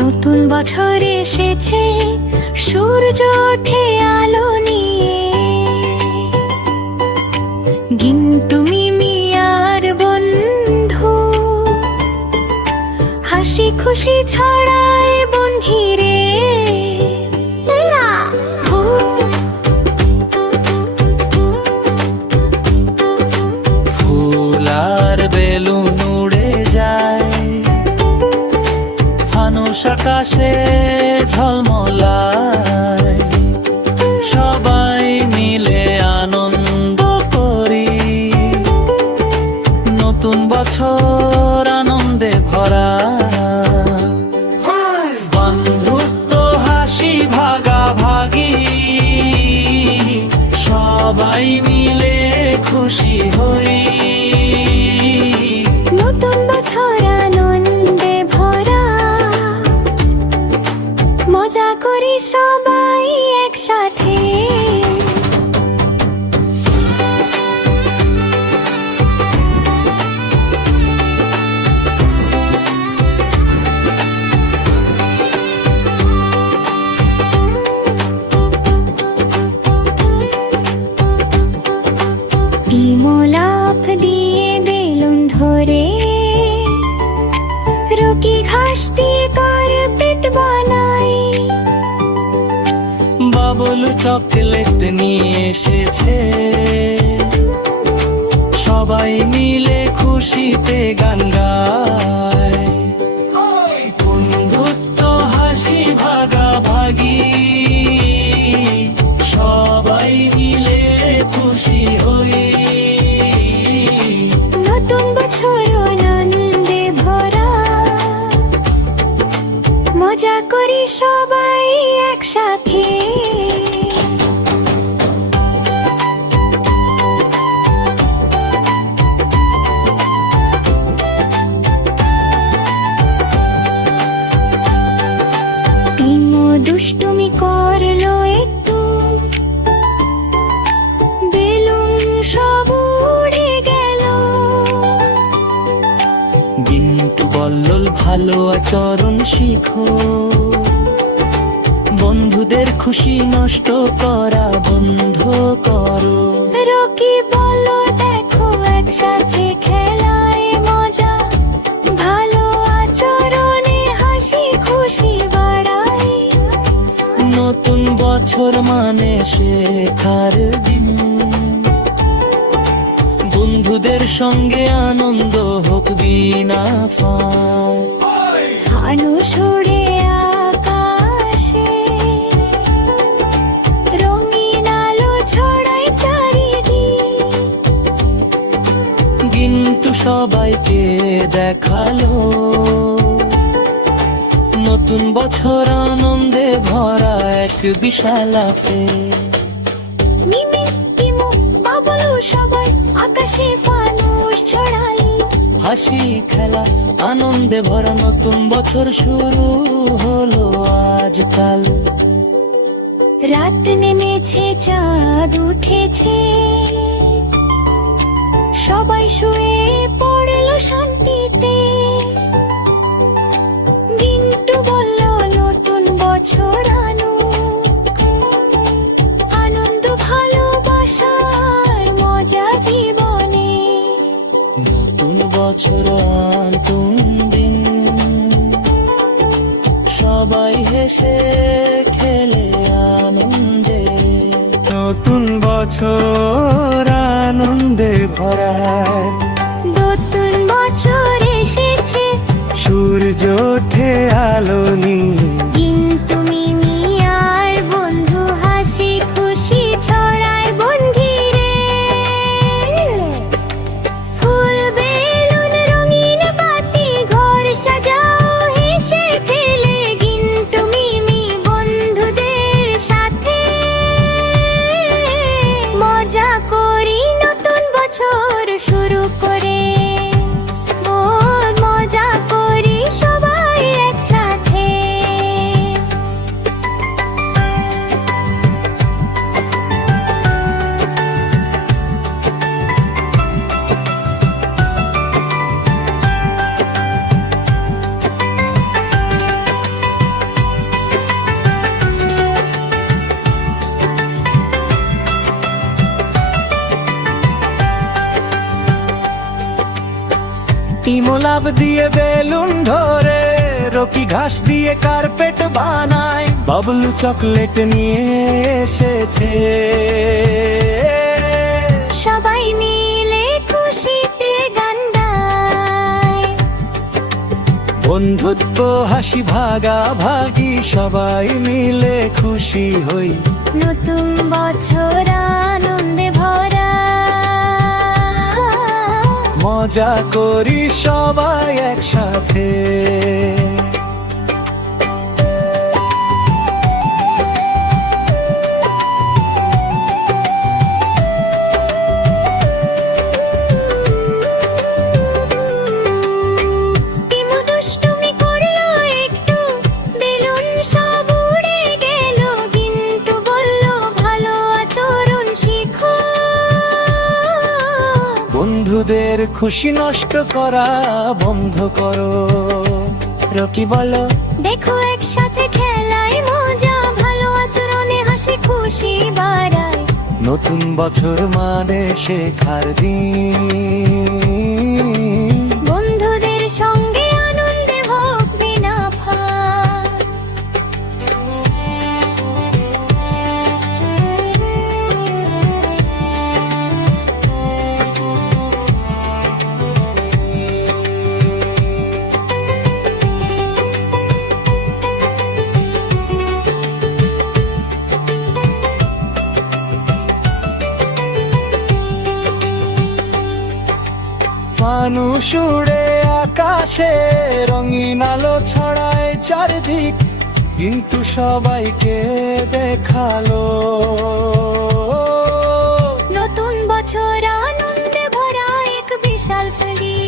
নতুন বছর এসেছে, সূর্য ওঠে আলো নিয়ে। গিন্টু মিমি আর বন্ধু হাসি খুশি ছড়ায় বন্ধিরে। ফুল আর বেলুন উড়ে যায়, ফানুস আকাশে ঝলমলায়। সবাই মিলে আনন্দ করি, নতুন বছর আনন্দে ভরা। বন্ধুত্ব হাসি ভাগাভাগি, সবাই মিলে খুশি হই। নতুন বছর আনন্দে ভরা, মজা করি সবাই একসাথে। লাফ দিয়ে বেলুন ধরে, রকি ঘাস দিয়ে কার্পেট বানাই। বাবলু চকলেট নিয়ে এসেছে, সবাই মিলে খুশিতে গান গায়। বন্ধুত্ব হাসি ভাগাভাগি, সবাই মিলে খুশি হই। নতুন বছর আনন্দে ভরা, মজা করি সবাই একসাথে। তিমো দুষ্টুমি করলো একটু, বেলুন সব উড়ে গেল। গিন্টু বল্লল ভালো আচরণ শিখো, বন্ধুদের খুশি নষ্ট করা বন্ধ করো। রকি বলল দেখো একসাথে খেলায় মজা, ভালো আচরণে হাসি খুশি বাড়ায়। নতুন বছর মানে শেখার দিন, বন্ধুদের সঙ্গে আনন্দ হোক বিনা ফাঁক। ফানুস উড়ে আকাশে, রঙিন আলো ছড়ায় চারিদিক। গিন্টু সবাইকে দেখালো, নতুন বছর আনন্দে ভরা এক বিশাল আফে। মিমি টিমু বাবলু সবাই আকাশে ফানুস ছড়াই। হাসি খেলা আনন্দে ভরা নতুন বছর শুরু হলো আজকাল। রাত নেমেছে, চাঁদ উঠেছে, সবাই শুয়ে পড়ল শান্তিতে। গিন্টু বলল নতুন বছর আনুক, আনন্দ ভালোবাসার মজা জীবনে। নতুন বছর নতুন দিন, সবাই হেসে খেলে আনন্দে। নতুন বছর আনন্দে ভরা, নতুন বছর এসেছে, সূর্য ওঠে আলো নিয়ে। কিন্তু মিমি আর বন্ধু হাসি খুশি ছড়ায় বন্ধিরে। ফুল বেলুন রঙিন বাতি ঘর সাজাও হেসে খেলে, কিন্তু মিমি বন্ধুদের সাথে মজা করি নতুন বছর শুরু করে। মজা করি সবাই একসাথে। গোলাপ দিয়ে বেলুন ধরে, রকি ঘাস দিয়ে কার্পেট বানায়, বাবলু চকলেট নিয়ে এসেছে। সবাই মিলে খুশিতে গান গায়, বন্ধুত্ব হাসি ভাগাভাগি, সবাই মিলে খুশি হই। নতুন বছর আনন্দে ভরা, মজা করি সবাই একসাথে। টিমু দুষ্টুমি করলো একটু, বেলুন সব উড়ে গেল, কিন্তু বলল ভালো আচরণ শিখো। বন্ধুদের খুশি নষ্ট করা বন্ধ করো। রকি বলো, দেখো একসাথে খেলায় মজা, ভালো আচরণে হাসি খুশি বাড়ায়। নতুন বছর মানে শেখার দিন, বন্ধুদের সঙ্গে আনন্দে হোক বিনা ফাঁক। ফানুস উড়ে আকাশে, রঙিন আলো ছড়ায় চারদিক, কিন্তু সবাইকে দেখালো। নতুন বছর আনন্দে ভরা এক বিশাল ফেরি,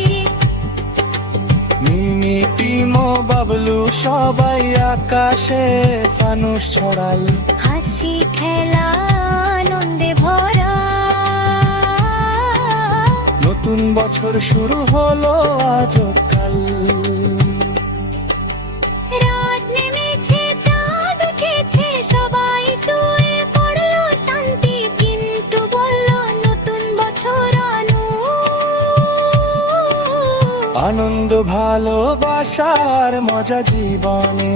মিমি টিমো বাবলু সবাই আকাশে ফানুস ছড়াই। হাসি খেলা আনন্দে ভরা, নতুন বছর শুরু হলো আজ কাল। রাত নেমেছে চাঁদ উঠেছে, সবাই শুয়ে পড়লো শান্তি, কিন্তু বলল নতুন বছর আনন্দ ভালোবাসার মজা জীবনে।